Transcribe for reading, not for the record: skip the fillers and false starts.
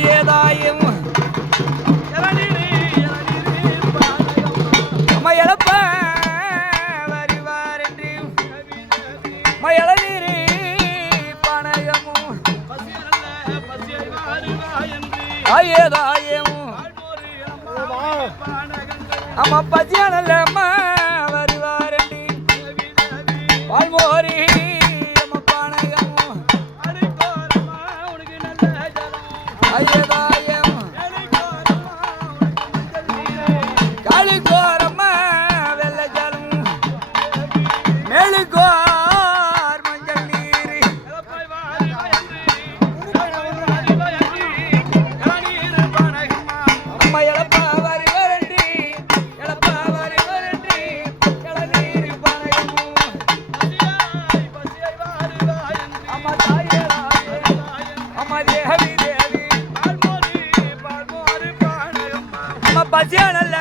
ஐயதாயும் அம்மா எழப்ப வருவாரென்று இளநீர் பணகமும் ஐயதாயும் அம்மா பசியானல்ல அம்மா வருவாரென்று வாழ்மோரி அம்மா பணகமும் ஐயதாயும் காளிகோரம்மா வெள்ளஜலம் மேலுகோர் மஞ்சள் நீர் அம்மா எழப்பா வருவரன்றி எழப்பா வருவரன்றி இளநீர் பணகமும் அம்மா தாயே அம்மா தேவி தேவி அம்மா பசியானல்ல